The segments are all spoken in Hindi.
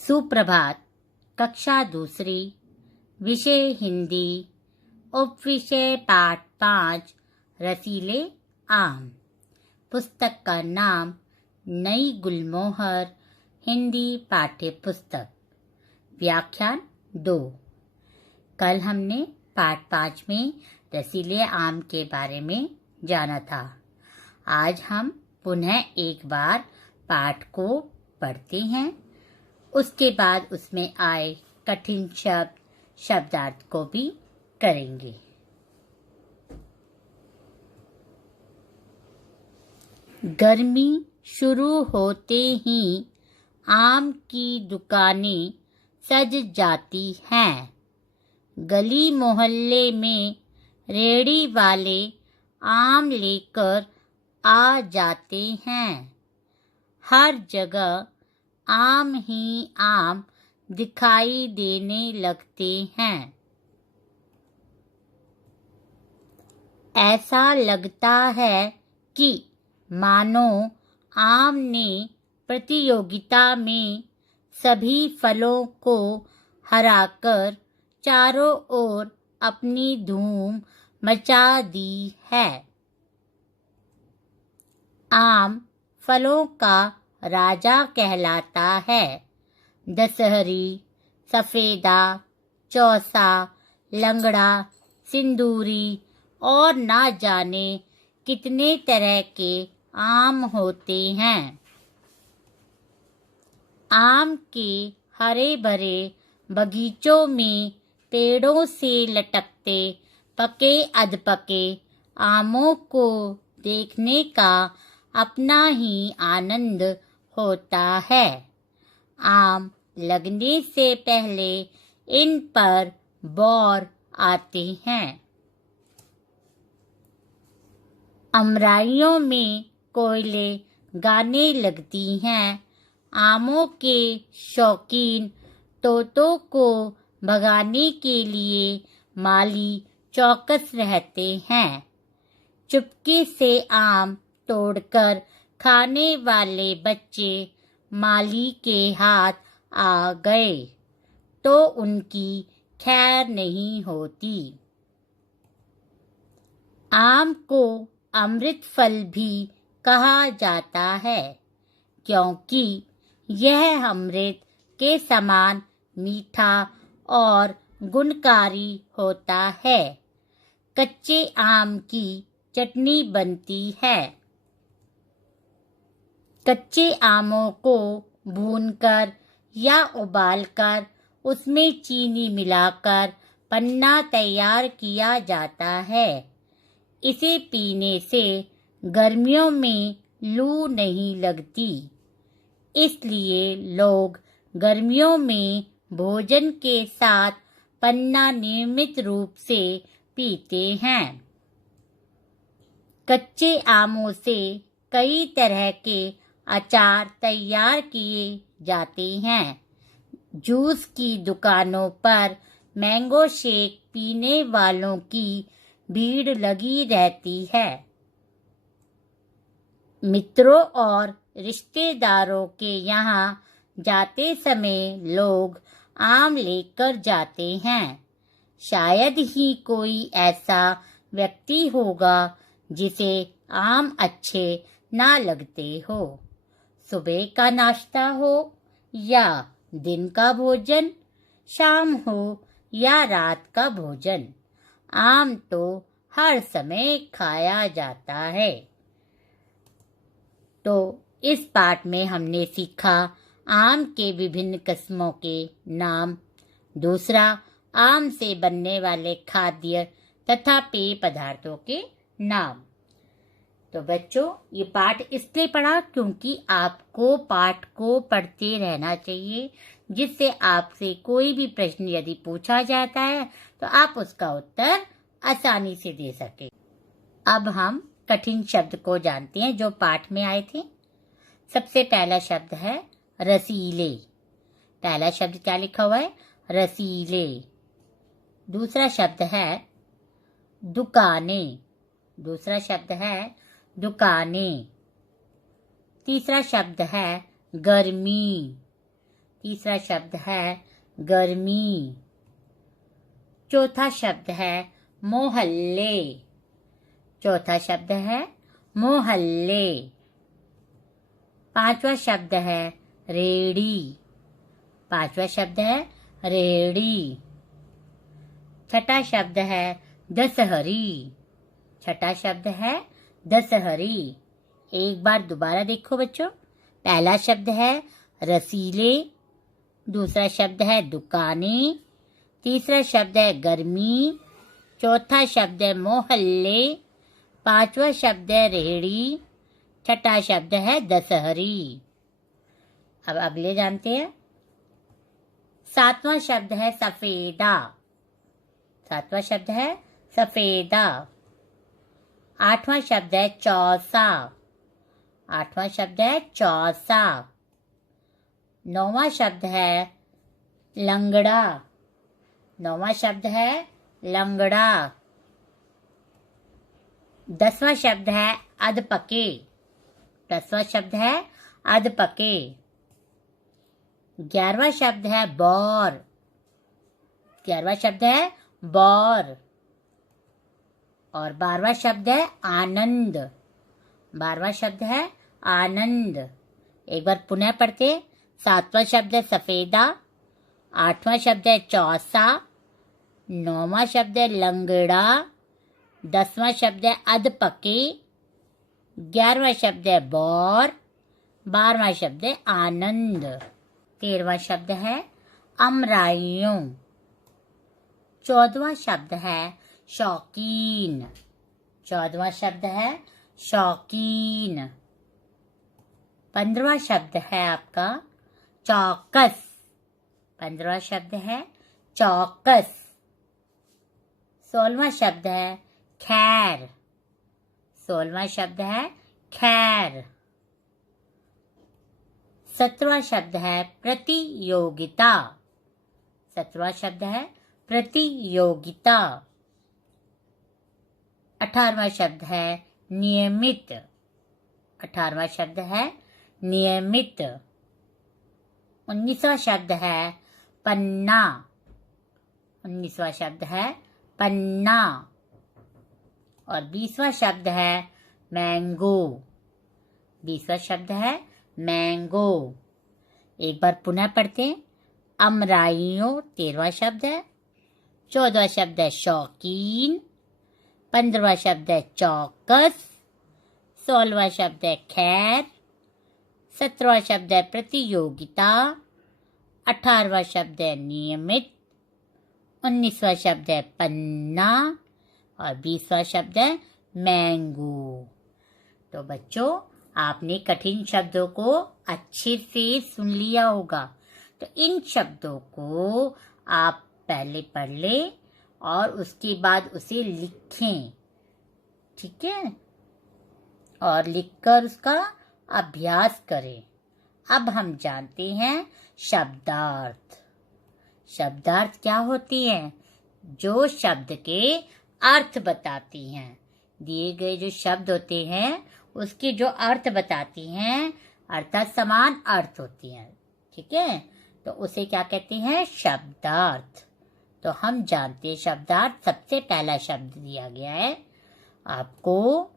सुप्रभात। कक्षा दूसरी, विषय हिंदी, उपविषय पाठ 5, रसीले आम। पुस्तक का नाम नई गुलमोहर, हिंदी पाठ्य पुस्तक। व्याख्यान 2। कल हमने पाठ 5 में रसीले आम के बारे में जाना था। आज हम पुनः एक बार पाठ को पढ़ते हैं, उसके बाद उसमें आए कठिन शब्द, शब्दार्थ को भी करेंगे। गर्मी शुरू होते ही आम की दुकानें सज जाती हैं। गली मोहल्ले में रेहड़ी वाले आम लेकर आ जाते हैं। हर जगह आम ही आम दिखाई देने लगते हैं। ऐसा लगता है कि मानो आम ने प्रतियोगिता में सभी फलों को हराकर चारों ओर अपनी धूम मचा दी है। आम फलों का राजा कहलाता है। दशहरी, सफेदा, चौसा, लंगड़ा, सिंदूरी और ना जाने कितने तरह के आम होते हैं। आम के हरे भरे बगीचों में पेड़ों से लटकते पके अधपके आमों को देखने का अपना ही आनंद होता है। आम लगने से पहले इन पर बौर आते हैं। अमराइयों में कोयले गाने लगती हैं। आमों के शौकीन तोतों को भगाने के लिए माली चौकस रहते हैं। चुपके से आम तोड़कर खाने वाले बच्चे माली के हाथ आ गए तो उनकी खैर नहीं होती। आम को अमृत फल भी कहा जाता है, क्योंकि यह अमृत के समान मीठा और गुणकारी होता है। कच्चे आम की चटनी बनती है। कच्चे आमों को भूनकर या उबालकर उसमें चीनी मिलाकर पन्ना तैयार किया जाता है। इसे पीने से गर्मियों में लू नहीं लगती, इसलिए लोग गर्मियों में भोजन के साथ पन्ना नियमित रूप से पीते हैं। कच्चे आमों से कई तरह के अचार तैयार किए जाते हैं। जूस की दुकानों पर मैंगो शेक पीने वालों की भीड़ लगी रहती है। मित्रों और रिश्तेदारों के यहाँ जाते समय लोग आम लेकर जाते हैं। शायद ही कोई ऐसा व्यक्ति होगा जिसे आम अच्छे ना लगते हो। सुबह का नाश्ता हो या दिन का भोजन, शाम हो या रात का भोजन, आम तो हर समय खाया जाता है। तो इस पाठ में हमने सीखा आम के विभिन्न किस्मों के नाम। दूसरा, आम से बनने वाले खाद्य तथा पेय पदार्थों के नाम। तो बच्चों, ये पाठ इसलिए पढ़ा क्योंकि आपको पाठ को पढ़ते रहना चाहिए, जिससे आपसे कोई भी प्रश्न यदि पूछा जाता है तो आप उसका उत्तर आसानी से दे सके। अब हम कठिन शब्द को जानते हैं जो पाठ में आए थे। सबसे पहला शब्द है रसीले। पहला शब्द क्या लिखा हुआ है? रसीले। दूसरा शब्द है दुकानें। दूसरा शब्द है दुकानें। तीसरा शब्द है गर्मी। तीसरा शब्द है गर्मी। चौथा शब्द है मोहल्ले। चौथा शब्द है मोहल्ले। पांचवा शब्द है रेड़ी। पांचवा शब्द है रेड़ी। छठा शब्द है दशहरी। छठा शब्द है दशहरी। एक बार दोबारा देखो बच्चों। पहला शब्द है रसीले। दूसरा शब्द है दुकानें। तीसरा शब्द है गर्मी। चौथा शब्द है मोहल्ले। पांचवा शब्द है रेहड़ी। छठा शब्द है दशहरी। अब अगले जानते हैं। सातवां शब्द है सफेदा। सातवां शब्द है सफेदा। आठवां शब्द है चौसा। आठवां शब्द है चौसा। नौवां शब्द है लंगड़ा। नौवां शब्द है लंगड़ा। 10वां शब्द है अधपके। 10वां शब्द है अधपके। 11वां शब्द है बौर। 11वां शब्द है बौर। और 12वां शब्द है आनंद। 12वां शब्द है आनंद। एक बार पुनः पढ़ते। 7वां शब्द है सफेदा। 8वां शब्द है चौसा। 9वां शब्द है लंगड़ा। 10वां शब्द है अधपके। 11वां शब्द है बौर। 12वां शब्द है आनंद। 13वां शब्द है अमराइयों। 14वां शब्द है शौकीन। 14वां शब्द है शौकीन। 15वां शब्द है आपका चौकस। 15वां शब्द है चौकस। 16वां शब्द है खैर। 16वां शब्द है खैर। 17वां शब्द है प्रतियोगिता। 17वां शब्द है प्रतियोगिता। 18वां शब्द है नियमित। 18वां शब्द है नियमित। 19वां शब्द है पन्ना। 19वां शब्द है पन्ना। और 20वां शब्द है मैंगो। 20वां शब्द है मैंगो। एक बार पुनः पढ़ते हैं। अमराइयों 13वां शब्द है। 14वां शब्द है शौकीन। 15वां शब्द है चौकस। 16वां शब्द है खैर। 17वां शब्द है प्रतियोगिता। 18वां शब्द है नियमित। 19वां शब्द है पन्ना। और 20वां शब्द है मैंगो। तो बच्चों, आपने कठिन शब्दों को अच्छे से सुन लिया होगा। तो इन शब्दों को आप पहले पढ़ लें और उसके बाद उसे लिखें। ठीक है? और लिखकर उसका अभ्यास करें। अब हम जानते हैं शब्दार्थ। शब्दार्थ क्या होती हैं? जो शब्द के अर्थ बताती हैं। दिए गए जो शब्द होते हैं उसके जो अर्थ बताती हैं, अर्थात समान अर्थ होती हैं। ठीक है? तो उसे क्या कहते हैं? शब्दार्थ। तो हम जानते हैं शब्दार्थ। सबसे पहला शब्द दिया गया है आपको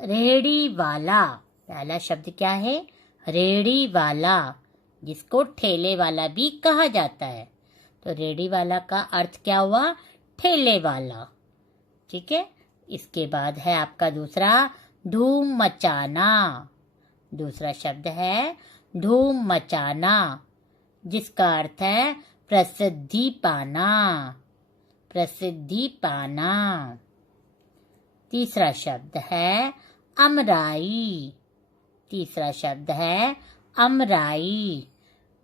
रेहड़ी वाला। पहला शब्द क्या है? रेहड़ी वाला, जिसको ठेले वाला भी कहा जाता है। तो रेहड़ी वाला का अर्थ क्या हुआ? ठेले वाला। ठीक है? इसके बाद है आपका दूसरा धूम मचाना। दूसरा शब्द है धूम मचाना, जिसका अर्थ है प्रसिद्धि पाना। प्रसिद्धि पाना। तीसरा शब्द है अमराई। तीसरा शब्द है अमराई,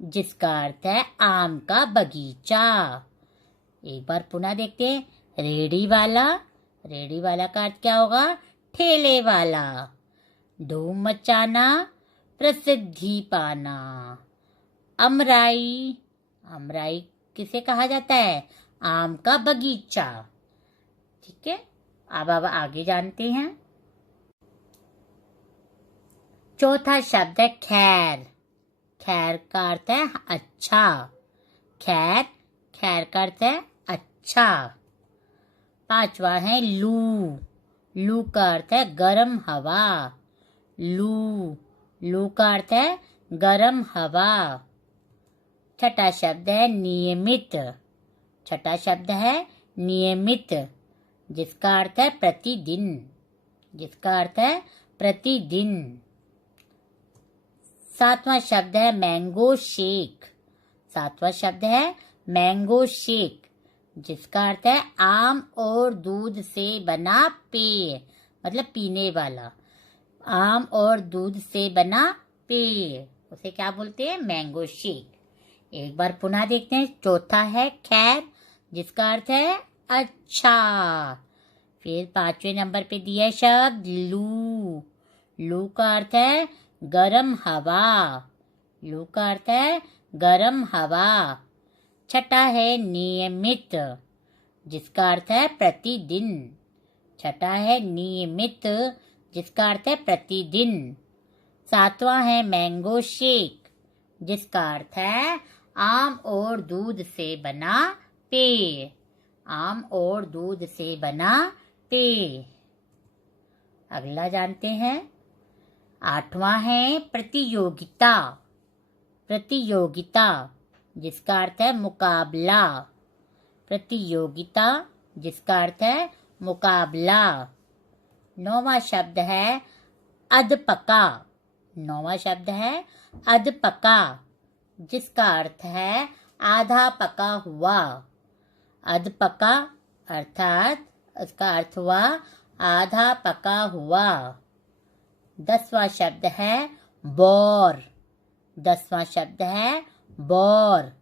जिसका अर्थ है आम का बगीचा। एक बार पुनः देखते हैं। रेहड़ी वाला। रेहड़ी वाला का अर्थ क्या होगा? ठेले वाला। धूम मचाना, प्रसिद्धि पाना। अमराई। अमराई किसे कहा जाता है? आम का बगीचा। ठीक है? अब आगे जानते हैं। चौथा शब्द है खैर। खैर का अर्थ है अच्छा। खैर, खैर का अर्थ है अच्छा। पांचवा है लू। लू का अर्थ है गर्म हवा। लू, लू का अर्थ है गर्म हवा। छठा शब्द है नियमित। छठा शब्द है नियमित, जिसका अर्थ है प्रतिदिन। जिसका अर्थ है प्रतिदिन। सातवां शब्द है मैंगो शेक। सातवां शब्द है मैंगो शेक, जिसका अर्थ है आम और दूध से बना पेय, मतलब पीने वाला। आम और दूध से बना पेय, उसे क्या बोलते हैं? Mango shake. एक बार पुनः देखते हैं। चौथा है खैर, जिसका अर्थ है अच्छा। फिर पांचवें नंबर पे दिया शब्द लू। लू का अर्थ है गरम हवा। लू का अर्थ है गरम हवा। छठा है नियमित, जिसका अर्थ है प्रतिदिन। छठा है नियमित, जिसका अर्थ है प्रतिदिन। सातवां है मैंगो शेक, जिसका अर्थ है आम और दूध से बना पेय। आम और दूध से बना पेय। अगला जानते हैं। आठवां है प्रतियोगिता। प्रतियोगिता, जिसका अर्थ है मुकाबला। प्रतियोगिता, जिसका अर्थ है मुकाबला। नौवां शब्द है अधपका। नौवां शब्द है अधपका, जिसका अर्थ है आधा पका हुआ। अधपका अर्थात उसका अर्थ हुआ आधा पका हुआ। 10वां शब्द है बौर। 10वां शब्द है बौर,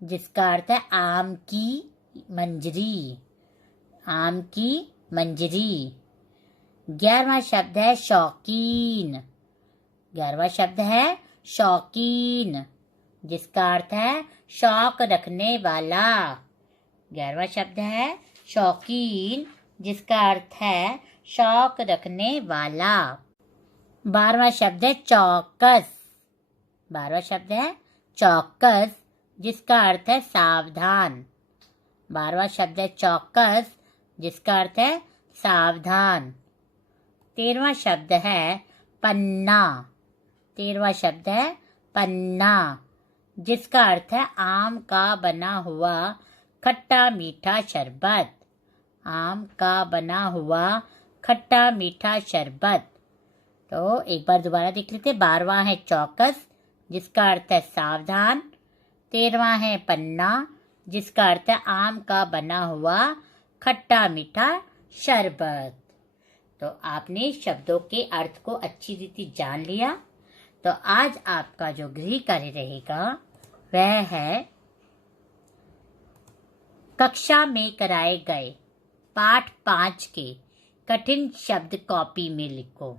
जिसका अर्थ है आम की मंजरी। आम की मंजरी। 11वां शब्द है शौकीन। 11वां शब्द है शौकीन, जिसका अर्थ है शौक रखने वाला। 11वां शब्द है शौकीन, जिसका अर्थ है शौक रखने वाला। 12वां शब्द है चौकस। 12वां शब्द है चौकस, जिसका अर्थ है सावधान। 12वां शब्द है चौकस, जिसका अर्थ है सावधान। 13वां शब्द है पन्ना। 13वां शब्द है पन्ना, जिसका अर्थ है आम का बना हुआ खट्टा मीठा शरबत। आम का बना हुआ खट्टा मीठा शरबत। तो एक बार दोबारा देख लेते। 12वां है चौकस, जिसका अर्थ है सावधान। 13वां है पन्ना, जिसका अर्थ है आम का बना हुआ खट्टा मीठा शरबत। तो आपने शब्दों के अर्थ को अच्छी रीति जान लिया। तो आज आपका जो गृह कार्य रहेगा वह है कक्षा में कराए गए पाठ 5 के कठिन शब्द कॉपी में लिखो।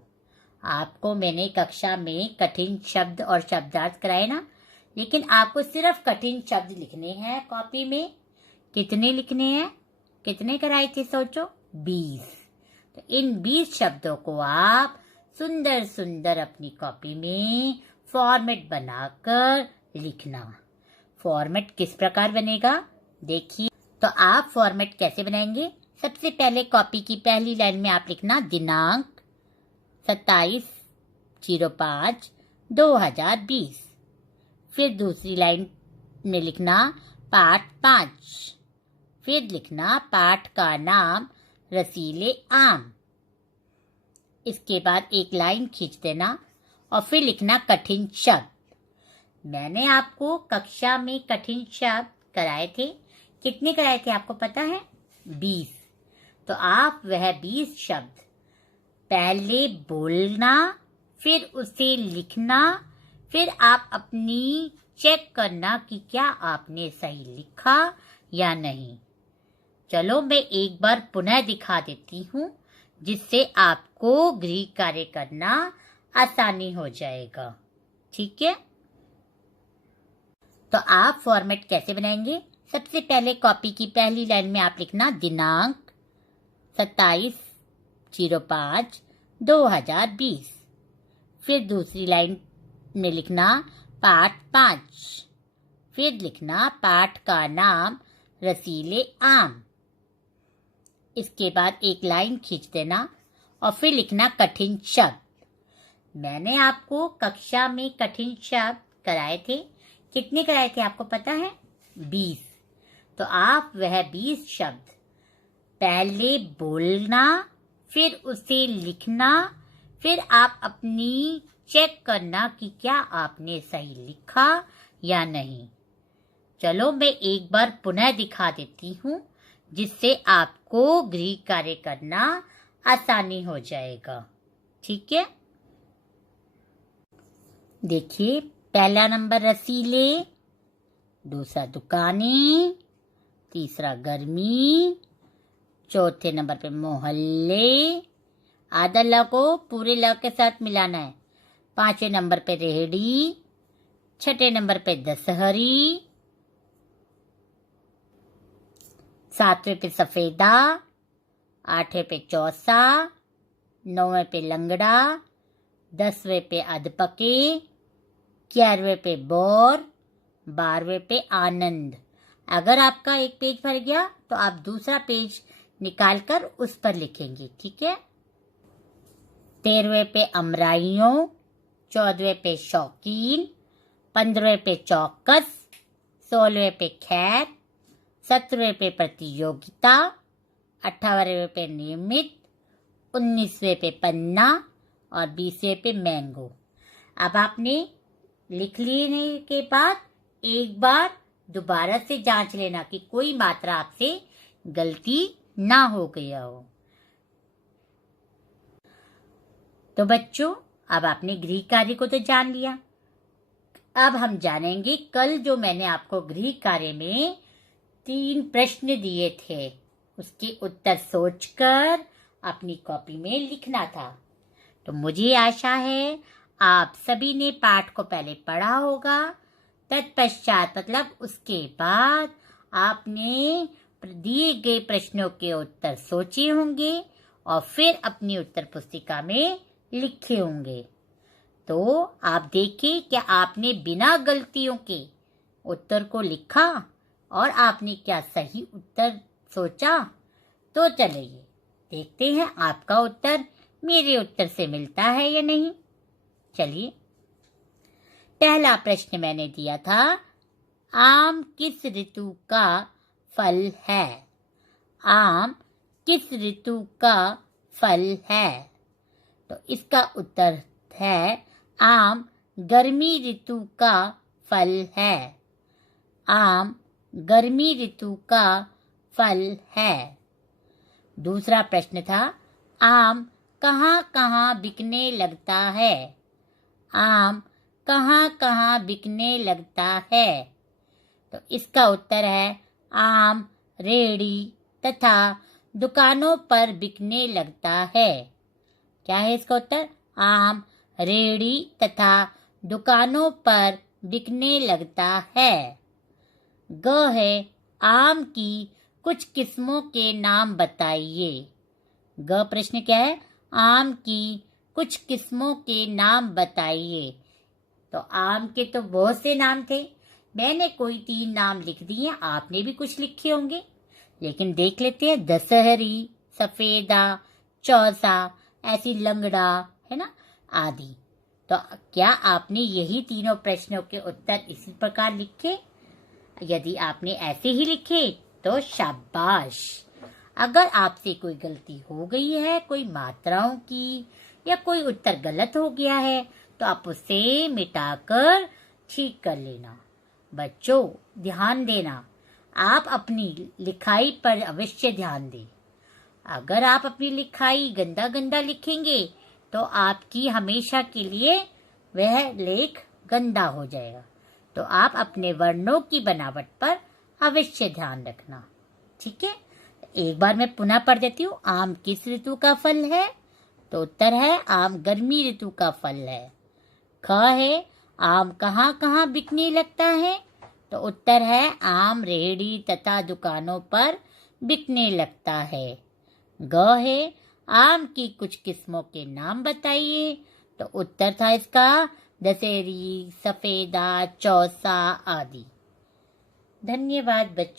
आपको मैंने कक्षा में कठिन शब्द और शब्दार्थ कराए ना, लेकिन आपको सिर्फ कठिन शब्द लिखने हैं कॉपी में। कितने लिखने हैं? कितने कराए थे सोचो? 20। तो इन 20 शब्दों को आप सुंदर सुंदर अपनी कॉपी में फॉर्मेट बनाकर लिखना। फॉर्मेट किस प्रकार बनेगा देखिए। तो आप फॉर्मेट कैसे बनाएंगे? सबसे पहले कॉपी की पहली लाइन में आप लिखना दिनांक 27/05/2020। फिर दूसरी लाइन में लिखना पाठ 5। फिर लिखना पाठ का नाम रसीले आम। इसके बाद एक लाइन खींच देना और फिर लिखना कठिन शब्द। मैंने आपको कक्षा में कठिन शब्द कराए थे। कितने कराए थे आपको पता है? 20। तो आप वह 20 शब्द पहले बोलना, फिर उसे लिखना, फिर आप अपनी चेक करना कि क्या आपने सही लिखा या नहीं। चलो मैं एक बार पुनः दिखा देती हूँ, जिससे आपको गृह कार्य करना आसानी हो जाएगा। ठीक है? तो आप फॉर्मेट कैसे बनाएंगे? सबसे पहले कॉपी की पहली लाइन में आप लिखना दिनांक 27/05/2020। फिर दूसरी लाइन में लिखना पाठ 5। फिर लिखना पाठ का नाम रसीले आम। इसके बाद एक लाइन खींच देना और फिर लिखना कठिन शब्द। मैंने आपको कक्षा में कठिन शब्द कराए थे। कितने कराए थे आपको पता है? 20। तो आप वह 20 शब्द पहले बोलना, फिर उसे लिखना, फिर आप अपनी चेक करना कि क्या आपने सही लिखा या नहीं। चलो मैं एक बार पुनः दिखा देती हूँ, जिससे आपको गृह कार्य करना आसानी हो जाएगा। ठीक है, देखिए पहला नंबर रसीले, दूसरा दुकानें, तीसरा गर्मी, चौथे नंबर पे मोहल्ले, आधा ल को पूरे ल के साथ मिलाना है। पांचवें नंबर पे रेहड़ी, छठे नंबर पे दशहरी, सातवें पे सफेदा, आठवें पे चौसा, नौवें पे लंगड़ा, 10वें पे अधपके, 11वें पे बोर, 12वें पे आनंद। अगर आपका एक पेज भर गया तो आप दूसरा पेज निकालकर उस पर लिखेंगे। ठीक है, 13वें पे अमराइयों, 14वें पे शौकीन, 15वें पे चौकस, 16वें पे खैर, 17वें पे प्रतियोगिता, 18वें पे नियमित, 19वें पे पन्ना और 20वें पे मैंगो। अब आपने लिख लेने के बाद एक बार दोबारा से जांच लेना कि कोई मात्रा आपसे गलती ना हो गया हो। तो बच्चों, अब आपने गृह कार्य को तो जान लिया। अब हम जानेंगे कल जो मैंने आपको गृह कार्य में 3 प्रश्न दिए थे, उसके उत्तर सोचकर अपनी कॉपी में लिखना था। तो मुझे आशा है आप सभी ने पाठ को पहले पढ़ा होगा। तत्पश्चात मतलब उसके बाद आपने दिए गए प्रश्नों के उत्तर सोचे होंगे और फिर अपनी उत्तर पुस्तिका में लिखे होंगे। तो आप देखिए क्या आपने बिना गलतियों के उत्तर को लिखा और आपने क्या सही उत्तर सोचा। तो चलिए देखते हैं आपका उत्तर मेरे उत्तर से मिलता है या नहीं। चलिए, पहला प्रश्न मैंने दिया था, आम किस ऋतु का फल है? आम किस ऋतु का फल है? तो इसका उत्तर है आम गर्मी ऋतु का फल है। आम गर्मी ऋतु का फल है। दूसरा प्रश्न था, आम कहाँ कहाँ बिकने लगता है? आम कहाँ कहाँ बिकने लगता है? तो इसका उत्तर है आम रेहड़ी तथा दुकानों पर बिकने लगता है। क्या है इसका उत्तर? आम रेहड़ी तथा दुकानों पर बिकने लगता है। ग है, आम की कुछ किस्मों के नाम बताइए। ग प्रश्न क्या है? आम की कुछ किस्मों के नाम बताइए। तो आम के तो बहुत से नाम थे, मैंने कोई 3 नाम लिख दिए, आपने भी कुछ लिखे होंगे। लेकिन देख लेते हैं, दशहरी, सफेदा, चौसा, ऐसी लंगड़ा, है ना, आदि। तो क्या आपने यही तीनों प्रश्नों के उत्तर इसी प्रकार लिखे? यदि आपने ऐसे ही लिखे तो शाबाश। अगर आपसे कोई गलती हो गई है, कोई मात्राओं की, या कोई उत्तर गलत हो गया है, तो आप उसे मिटाकर ठीक कर लेना। बच्चों ध्यान देना, आप अपनी लिखाई पर अवश्य ध्यान दें। अगर आप अपनी लिखाई गंदा गंदा लिखेंगे तो आपकी हमेशा के लिए वह लेख गंदा हो जाएगा। तो आप अपने वर्णों की बनावट पर अवश्य ध्यान रखना। ठीक है, एक बार मैं पुनः पढ़ देती हूँ। आम किस ऋतु का फल है? तो उत्तर है आम गर्मी ऋतु का फल है। ख है, आम कहाँ कहाँ बिकने लगता है? तो उत्तर है आम रेहड़ी तथा दुकानों पर बिकने लगता है। ग है, आम की कुछ किस्मों के नाम बताइए। तो उत्तर था इसका दशहरी, सफेदा, चौसा आदि। धन्यवाद बच्चों।